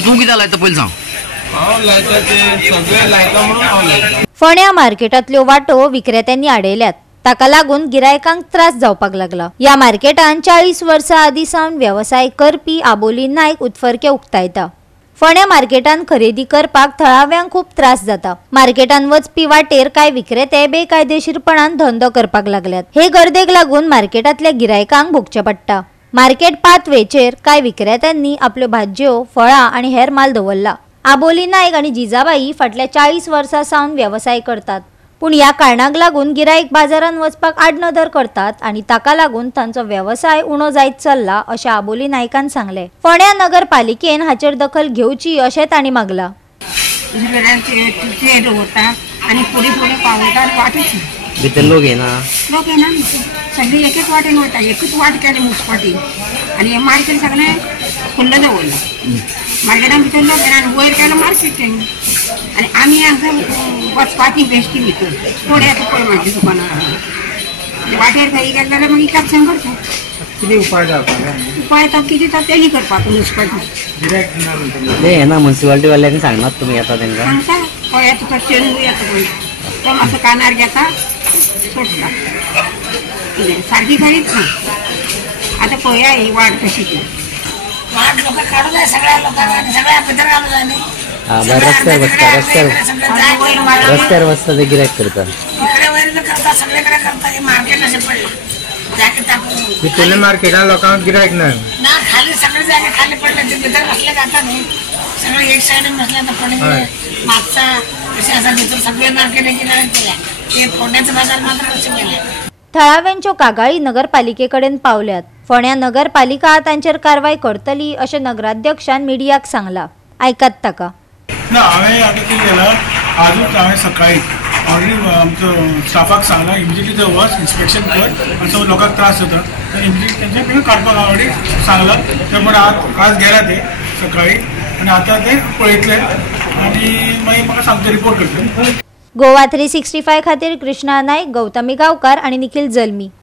तू किती लायता पहिले सांग। फोंड्या मार्केटांतल्यो वाटो विक्रेत्यांनी आडयल्यात। ताका लागून गिरायकांक त्रास जावपाक लागला। या मार्केटान 40 वर्सां आदी सावन व्यवसाय करपी आबोली नायक उतफर्के उक्तायता। फोंड्या मार्केटान खरेदी करपाक थळाव्यांक खूप त्रास जाता। मार्केटान वचपी वाटेर कांय विक्रेते बेकायदेशीरपणान धंदो करपाक लागल्यात। हे गर्देक लागून मार्केटांतल्या गिरायकांक भोगचें पडटा। मार्केट पाथवेचेर कांय विक्रेत्यांनी आपल्यो भाज्यो, फळां आनी हेर माल दवरला। आबोली नायक आनी जिजाबाई फाटल्या 40 वर्सां सावन व्यवसाय करतात, पूण ह्या कारणाक लागून गिरायक बाजारान वचपाक आडनदर करतात आनी ताका लागून तांचो व्यवसाय उणो जायत चल्ला अशें आबोली नायकान सांगले। फोंड्या नगरपालिकेन हाचेर दखल घेवची अशें तांणी मागला। भितर लोक येना सगळे एक वाटेन वता, एकच वाट केले मुसपाटी आणि मार्केट सगळें खुल्लं दवरलं। मार्केटान भितर लोक येना आनी वयर केलं मार्केटींग आनी आमी हांगा वचपाची बेश्टी भितर थोडे येता पळय म्हाजी दुकानां वाटेर खंय गेले जाल्यार मागीर कॅप्शन करता। कितें उपाय जावपाक उपाय तो कितें तो तेणी करपाक मुसपाटी येना म्युनिसिपालिटी वाल्यांनी सांगनात तुमी येता तांकां सांगता पळय येता तो चेडू येता पळय तो मातसो कानार घेता सोडटा सारकी कांयच ना। आतां पळया ही वाट कशी ती वाट लोक काढू जाय सगळ्या लोकांनी सगळ्या भितर घालू जाय न्ही। रस्त्यार वचता ते गिरायक करता इकडे वयर करता सगळीकडे करता। हे मार्केट अशें पडलें भितरल्या मार्केटान लोकांक गिरायक ना खाली सगळे जागे खाली पडले ते भितर बसले जाता न्ही सगळे एक सायडीन बसले आता फोंड्या मागचा अशें आसा भितर सगळे मार्केट गिरायक केल्या ते फोंड्याचो बाजार मात्र कशें गेले। थळाव्यांच्यो कागाळी नगरपालिकेकडेन पावल्यात। फोंड्या नगरपालिका तांचेर कारवाय करतली अशें नगराध्यक्षान मिडियाक सांगला। आयकात ताका। ना हांवें आतां कितें केलां आजूच हांवें सकाळी ऑलरेडी आमचो स्टाफाक सांगला इमिजिएटली थंय वच इन्स्पेक्शन कर आनी समज लोकांक त्रास जाता आनी इमिजिएटली तेंचे पिणून काडपाक ऑलरेडी सांगला। ते म्हण आज गेला ते सकाळी आनी आतां ते पळयतले आनी मागीर म्हाका सांगता रिपोर्ट करतले। गोवा 365 खातीर कृष्णा नायक, गौतमी गांवकार आनी निखिल जल्मी।